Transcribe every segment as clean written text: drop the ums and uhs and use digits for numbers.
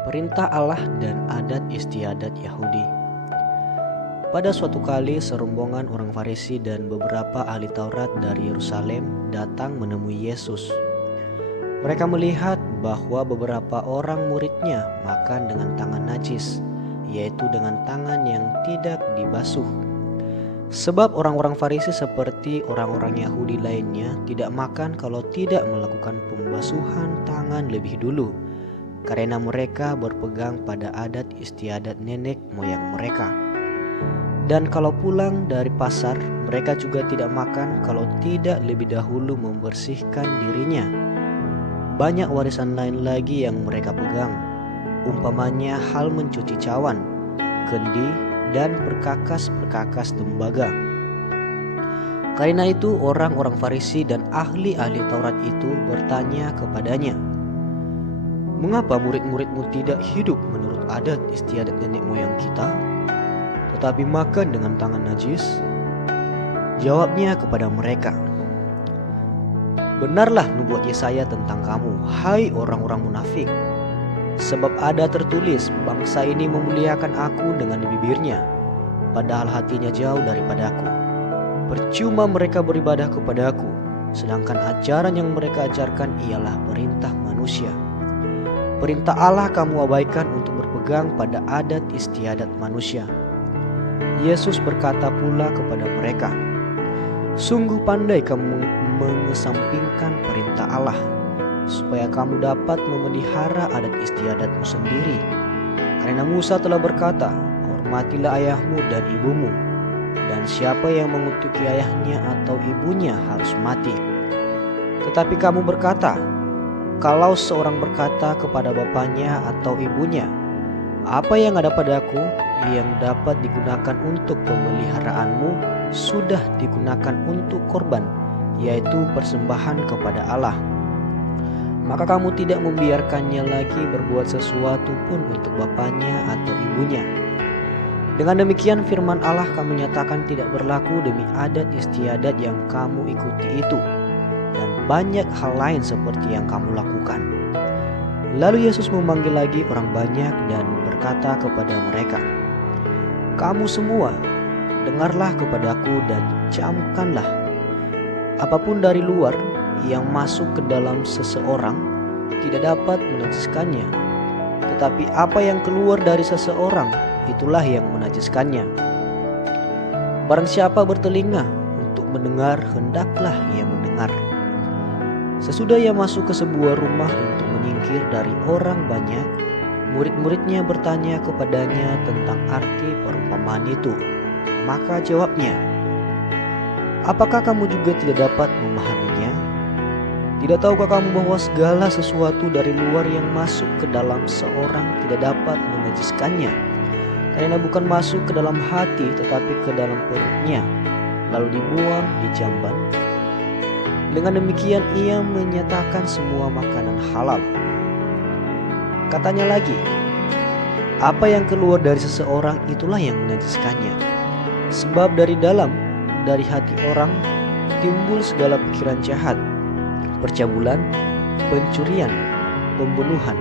Perintah Allah dan adat istiadat Yahudi. Pada suatu kali serombongan orang Farisi dan beberapa ahli Taurat dari Yerusalem datang menemui Yesus. Mereka melihat bahwa beberapa orang muridnya makan dengan tangan najis, yaitu dengan tangan yang tidak dibasuh. Sebab orang-orang Farisi seperti orang-orang Yahudi lainnya tidak makan kalau tidak melakukan pembasuhan tangan lebih dulu, karena mereka berpegang pada adat istiadat nenek moyang mereka. Dan kalau pulang dari pasar, mereka juga tidak makan kalau tidak lebih dahulu membersihkan dirinya. Banyak warisan lain lagi yang mereka pegang, umpamanya hal mencuci cawan, kendi, dan perkakas-perkakas tembaga. Karena itu orang-orang Farisi dan ahli-ahli Taurat itu bertanya kepadanya, "Mengapa murid-muridmu tidak hidup menurut adat istiadat nenek moyang kita, tetapi makan dengan tangan najis?" Jawabnya kepada mereka, "Benarlah nubuat Yesaya tentang kamu, hai orang-orang munafik. Sebab ada tertulis, bangsa ini memuliakan aku dengan bibirnya, padahal hatinya jauh daripadaku. Percuma mereka beribadah kepadaku, sedangkan ajaran yang mereka ajarkan ialah perintah manusia. Perintah Allah kamu abaikan untuk berpegang pada adat istiadat manusia." Yesus berkata pula kepada mereka, "Sungguh pandai kamu mengesampingkan perintah Allah, supaya kamu dapat memelihara adat istiadatmu sendiri. Karena Musa telah berkata, hormatilah ayahmu dan ibumu, dan siapa yang mengutuki ayahnya atau ibunya harus mati. Tetapi kamu berkata, kalau seorang berkata kepada bapaknya atau ibunya, apa yang ada padaku yang dapat digunakan untuk pemeliharaanmu sudah digunakan untuk korban, yaitu persembahan kepada Allah, maka kamu tidak membiarkannya lagi berbuat sesuatu pun untuk bapaknya atau ibunya. Dengan demikian firman Allah kamu nyatakan tidak berlaku demi adat istiadat yang kamu ikuti itu, dan banyak hal lain seperti yang kamu lakukan." Lalu Yesus memanggil lagi orang banyak dan berkata kepada mereka, "Kamu semua, dengarlah kepadaku dan camkanlah. Apapun dari luar yang masuk ke dalam seseorang tidak dapat menajiskannya, tetapi apa yang keluar dari seseorang itulah yang menajiskannya. Barang siapa bertelinga untuk mendengar, hendaklah ia mendengar." Sesudah ia masuk ke sebuah rumah untuk menyingkir dari orang banyak, murid-muridnya bertanya kepadanya tentang arti perumpamaan itu. Maka jawabnya, "Apakah kamu juga tidak dapat memahaminya? Tidak tahukah kamu bahwa segala sesuatu dari luar yang masuk ke dalam seorang tidak dapat menajiskannya? Karena bukan masuk ke dalam hati tetapi ke dalam perutnya, lalu dibuang di jamban. Dengan demikian ia menyatakan semua makanan halal." Katanya lagi, "Apa yang keluar dari seseorang itulah yang menajiskannya. Sebab dari dalam, dari hati orang, timbul segala pikiran jahat, percabulan, pencurian, pembunuhan,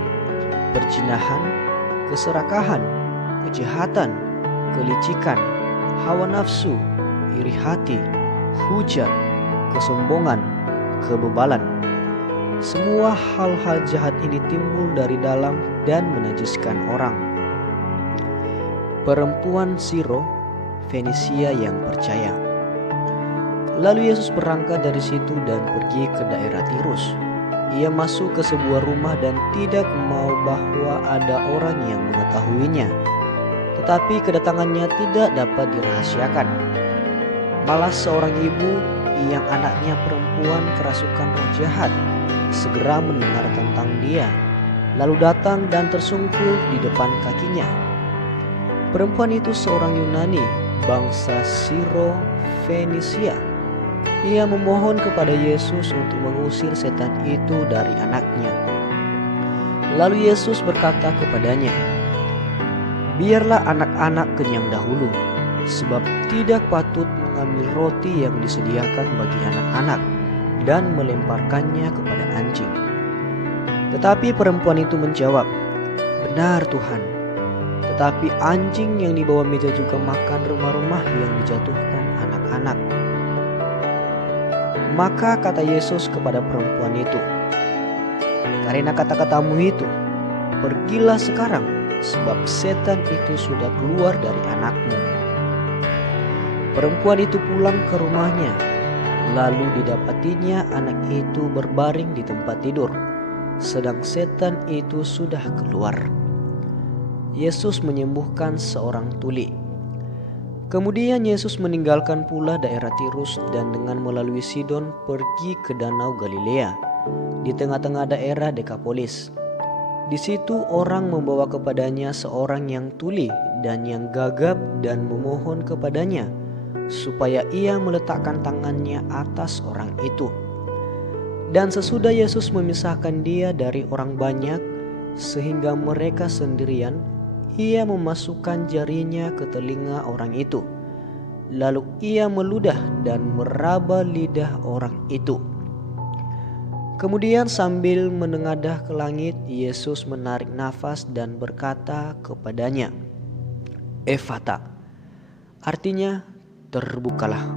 perzinahan, keserakahan, kejahatan, kelicikan, hawa nafsu, iri hati, hujat, kesombongan, kebebalan. Semua hal-hal jahat ini timbul dari dalam dan menajiskan orang." Perempuan Siro Fenisia yang percaya. Lalu Yesus berangkat dari situ dan pergi ke daerah Tirus. Ia masuk ke sebuah rumah dan tidak mau bahwa ada orang yang mengetahuinya, tetapi kedatangannya tidak dapat dirahasiakan. Malah seorang ibu yang anaknya perempuan kerasukan roh jahat segera mendengar tentang dia, lalu datang dan tersungkur di depan kakinya. Perempuan itu seorang Yunani, bangsa Siro Fenisia. Ia memohon kepada Yesus untuk mengusir setan itu dari anaknya. Lalu Yesus berkata kepadanya, "Biarlah anak-anak kenyang dahulu, sebab tidak patut mengambil roti yang disediakan bagi anak-anak dan melemparkannya kepada anjing." Tetapi perempuan itu menjawab, "Benar Tuhan, tetapi anjing yang di bawah meja juga makan rumah-rumah yang dijatuhkan anak-anak." Maka kata Yesus kepada perempuan itu, "Karena kata-katamu itu, pergilah sekarang, sebab setan itu sudah keluar dari anakmu." Perempuan itu pulang ke rumahnya, lalu didapatinya anak itu berbaring di tempat tidur, sedang setan itu sudah keluar. Yesus menyembuhkan seorang tuli. Kemudian Yesus meninggalkan pula daerah Tirus dan dengan melalui Sidon pergi ke Danau Galilea, di tengah-tengah daerah Dekapolis. Di situ orang membawa kepadanya seorang yang tuli dan yang gagap dan memohon kepadanya supaya ia meletakkan tangannya atas orang itu. Dan sesudah Yesus memisahkan dia dari orang banyak sehingga mereka sendirian, ia memasukkan jarinya ke telinga orang itu. Lalu ia meludah dan meraba lidah orang itu. Kemudian sambil menengadah ke langit, Yesus menarik nafas dan berkata kepadanya, "Efata," artinya terbukalah.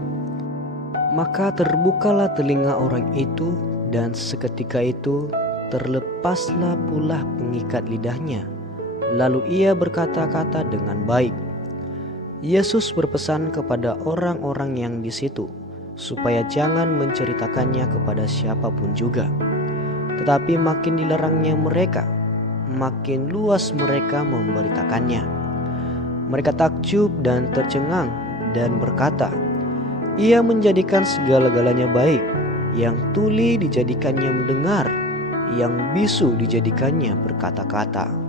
Maka terbukalah telinga orang itu, dan seketika itu terlepaslah pula pengikat lidahnya. Lalu ia berkata-kata dengan baik. Yesus berpesan kepada orang-orang yang di situ supaya jangan menceritakannya kepada siapapun juga. Tetapi makin dilarangnya mereka, makin luas mereka memberitakannya. Mereka takjub dan tercengang dan berkata, "Ia menjadikan segala-galanya baik. Yang tuli dijadikannya mendengar, yang bisu dijadikannya berkata-kata."